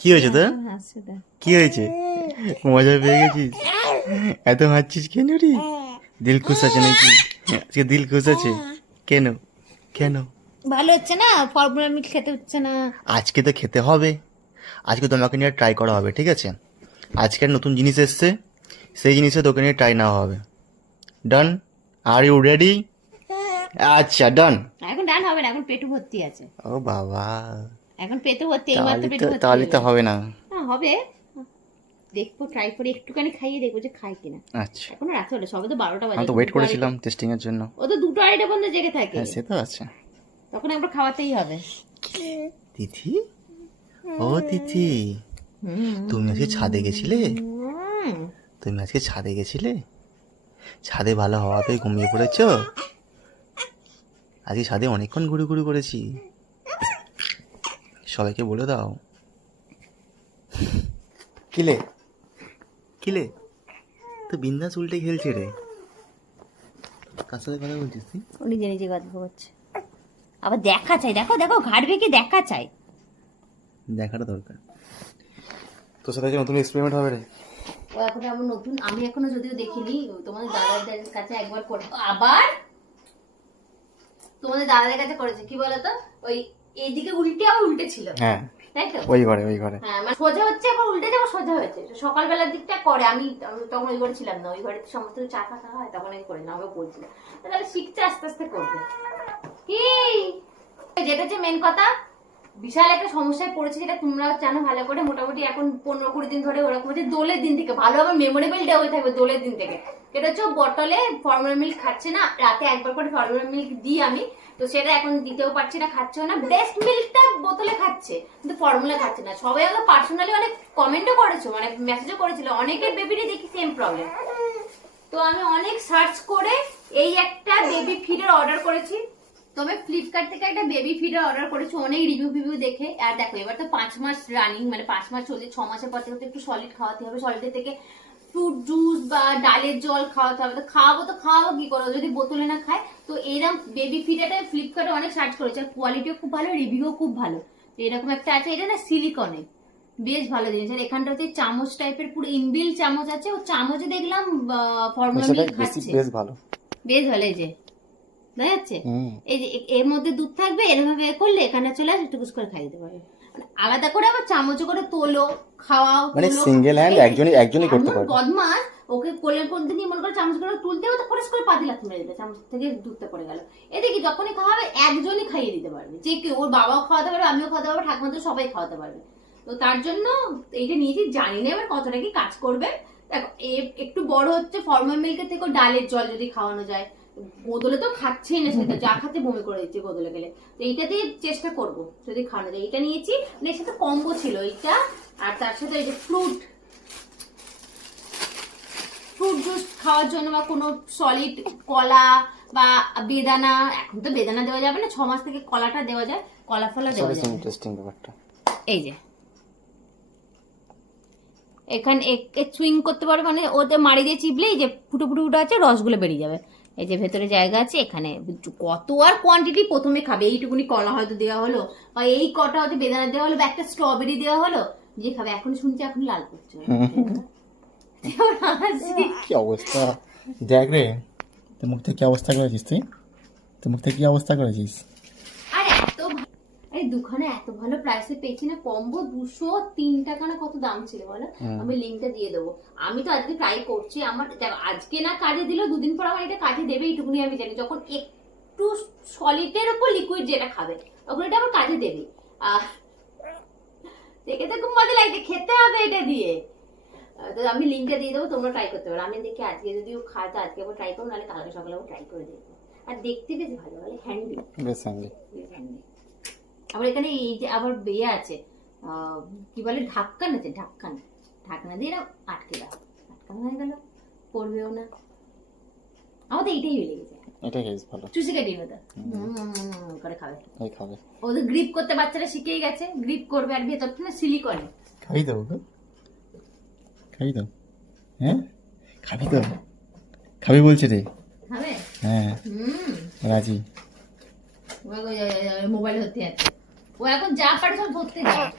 কি হয়েছে তো? কি হয়েছে? মজা পেয়ে গেছিস? এত হাসছিস কেন রে? দিল খুশ আছে নাকি? আজকে দিল খুশ আছে কেন? কেন? ভালো হচ্ছে না, ফর্মুলা মিল্ক খেতে হচ্ছে না। আজকে তো খেতে হবে। আজকে তোমাকে নিয়ে ট্রাই করা হবে, ঠিক আছে? আজকের নতুন জিনিস এসছে, সেই জিনিসে তোকে নিয়ে ট্রাই নেওয়া হবে। ডান? Are you ready? আচ্ছা ডান। এখন ডান হবে না, এখন পেটু ভর্তি আছে। ও বাবা, এখন পেটু ভর্তি, এইমাত্র পেটু ভর্তি তাহলে তো হবে না। হ্যাঁ হবে, দেখবো ট্রাই করে একটুখানি খাইয়ে দেখবো যে খাই কিনা। আচ্ছা, এখন রাত হলো, সবে তো 12টা বাজে। আমি তো ওয়েট করেছিলাম টেস্টিং এর জন্য। ও তো 2-2:30 পর্যন্ত জেগে থাকে। হ্যাঁ সে তো আছে। তখন একবার খাওয়াতেই হবে। তিথি, ও তিথি, তুমি আজকে ছাদে গেছিলে? তুমি আজকে ছাদে গেছিলে? ছাদে ভালো হাওয়া পেয়ে ঘুমিয়ে পড়েছ? আজকে ছাদে অনেকক্ষণ ঘুরু করেছি। সবাইকে বলে দাও। কিলে কিলে তো বিন্দাস উল্টে খেলছে রে। কার সাথে কথা বলছিস তুই? উনি নিজে নিজে গল্প করছে। আবার দেখা চাই, দেখো দেখো ঘাট বেঁকে দেখা চাই। দেখাটা দরকার। তোর সাথে আজকে নতুন এক্সপেরিমেন্ট হবে রে। ও এখন আমার নতুন, আমি এখনো যদিও দেখিনি। তোমাদের দাদাদের কাছে একবার করে, আবার তোমাদের দাদাদের কাছে করেছে। কি বলতো, ওই এইদিকে উল্টে আবার উল্টে ছিল, হ্যাঁ তাই তো? ওই ঘরে হ্যাঁ, মানে সোজা হচ্ছে আবার উল্টে যাবো, সোজা হয়েছে। সকালবেলার দিকটা করে, আমি তখন ওই ঘরে ছিলাম না। ওই ঘরে সমস্ত চা খাওয়া হয়, তখন আমি করি না, আমাকে বলছিল। তাহলে শিখছে, আস্তে আস্তে করবে। কি যেটা হচ্ছে মেন কথা, বিশাল একটা সমস্যায় পড়েছে, যেটা তোমরা জানো ভালো করে। মোটামুটি এখন 15-20 দিন ধরে ওরকম হচ্ছে। দোলের দিন থেকে ভালোভাবে মেমোরেবল ডে হয়ে থাকবে, দোলের দিন থেকে। এটা হচ্ছে বটলে ফর্মুলা মিল্ক খাচ্ছে না, রাতে একবার করে ফর্মুলা মিল্ক দিই আমি, তো সেটা এখন দিতেও পারছি না, খাচ্ছেও না। ব্রেস্ট মিল্কটা বোতলে খাচ্ছে, কিন্তু ফর্মুলা খাচ্ছে না। সবাই আমাকে পার্সোনালি অনেক কমেন্টও করেছো, মানে মেসেজও করেছিল। অনেকের বেবিরই দেখি সেম প্রবলেম। তো আমি অনেক সার্চ করে এই একটা বেবি ফিডের অর্ডার করেছি। তবে ফ্লিপকার্ট থেকে একটা বেবি ফিডার অর্ডার করেছি, অনেক রিভিউ দেখে। আর দেখো, এবার তো 5 মাস রানিং, মানে 5 মাস চলছে। 6 মাসের পর থেকে একটু সলিড খাওয়াতে হবে। সলিডের থেকে ফ্রুট জুস বা ডালের জল খাওয়াতে হবে। তো খাওয়াবো কি করে যদি বোতলে না খায়? তো এরকম বেবি ফিডারটা ফ্লিপকার্টে অনেক সার্চ করেছে, আর কোয়ালিটিও খুব ভালো, রিভিউও খুব ভালো। তো এরকম একটা আছে, এটা না সিলিকনে, বেশ ভালো জিনিস। আর এখানটা হচ্ছে চামচ টাইপের, পুরো ইনবিল চামচ আছে। ও চামচে দেখলাম ফর্মুলা মিল্ক খাচ্ছে, বেশ ভালো। এই যে দেখা যাচ্ছে, এই যে এর মধ্যে দুধ থাকবে, এরভাবে করলে এখানে চলে আসবে, টুকুস করে খাই দিতে পারবে। আলাদা করে আবার চামচে করে তোলো, খাওয়াও, মানে সিঙ্গেল হ্যান্ড একজনই করতে পারবে। বদমাস, ওকে কোলের মধ্যে নিয়ে মনে করে চামচ করে তুলতে হবে, তো খরচ করে পাতিলা তুলে দিলে চামচ থেকে দুধটা পড়ে গেল। এতে কি যখনই খাওয়াবে একজনই খাইয়ে দিতে পারবে, যে কেউ, ওর বাবাও খাওয়াতে পারবে, আমিও খাওয়াতে পারবো, ঠাকুমা তো সবাই খাওয়াতে পারবে। তো তার জন্য এইটা নিয়েছি, জানি না এবার কতটা কি কাজ করবে। দেখো একটু বড় হচ্ছে, ফর্মাল মিল্কের থেকেও ডালের জল যদি খাওয়ানো যায়। বদলে তো খাচ্ছেই না, সেটা যা খাচ্ছে বমি করে দিচ্ছে বদলে গেলে। তো এইটা দিয়ে চেষ্টা করবো যদি খাওয়ানো যায়। এটা নিয়েছি, মানে এর সাথে কম্বো ছিল এইটা, আর তার সাথে এই যে ফ্রুট জুস খাওয়ার জন্য, বা কোনো সলিড কলা বা বেদানা। এখন তো বেদানা দেওয়া যাবে না, 6 মাস থেকে কলাটা দেওয়া যায়, কলা ফলা দেওয়া যায়। ইন্টারেস্টিং ব্যাপারটা এই যে এখানে সুইং করতে পারবে, মানে ওতে মারি দিয়ে চিপলে এই যে ফুটো আছে, রসগুলো বেরিয়ে যাবে। এই যে ভেতরে জায়গা আছে, এখানে কত আর কোয়ান্টিটি প্রথমে খাবে। এইটুকুনি কলা হয়তো দেওয়া হলো, বা এই কটা হয়তো বেদানা দেওয়া হলো, বা একটা স্ট্রবেরি দেওয়া হলো, যে খাবে। এখন শুনছি এখন লাল করছে। কি অবস্থা দেখ রে, তোর মুখ থেকে কি অবস্থা করেছিস তুই? তোর মুখ থেকে কি অবস্থা করেছিস? আর এত এই দুখানে এত ভালো প্রাইসে পেয়েছি না, কম্বো 203 টাকা না কত দাম ছিল বলো। আমি লিঙ্কটা দিয়ে দেবো। আমি তো আজকে ট্রাই করছি। আমার আজকে না কাজে দিল, 2 দিন পর আমার এটা কাজে দেবে, এইটুকুনি আমি জানি। যখন একটু সলিডের উপর লিকুইড যেটা খাবে, তখন এটা আমার কাজে দেবে। দেখে তো খুব মজা লাগছে, খেতে হবে এটা দিয়ে। তো আমি লিঙ্কটা দিয়ে দেবো, তোমরা ট্রাই করতে পারো। আমি দেখি আজকে যদিও খায় তো আজকে আবার ট্রাই করবো, নাহলে কালকে সকালে আবার ট্রাই করে দেখবো। আর দেখতে বেশ ভালো, ভালো হ্যান্ডি, বেশ হ্যান্ডি। আবার এখানে এই যে আবার বেয়ে আছে, কি বলে, ঢাক্কান আছে, ঢাকনা দিয়ে আটকে দাও, আটকানো হয়ে গেল, পড়বেও না। আমাদের এইটাই হয়ে লেগেছে, এটাই বেশ ভালো। চুষি কাটিয়ে মতো করে খাবে, ওদের গ্রিপ করতে বাচ্চারা শিখেই গেছে, গ্রিপ করবে। আর ভেতরটা না সিলিকনে। খাবি তো হ্যাঁ, খাবি তো, খাবি বলছে রে। খাবে? হ্যাঁ রাজি। মোবাইল ধরতে যাচ্ছে ও, এখন যা পারে সব ধরতে যায়।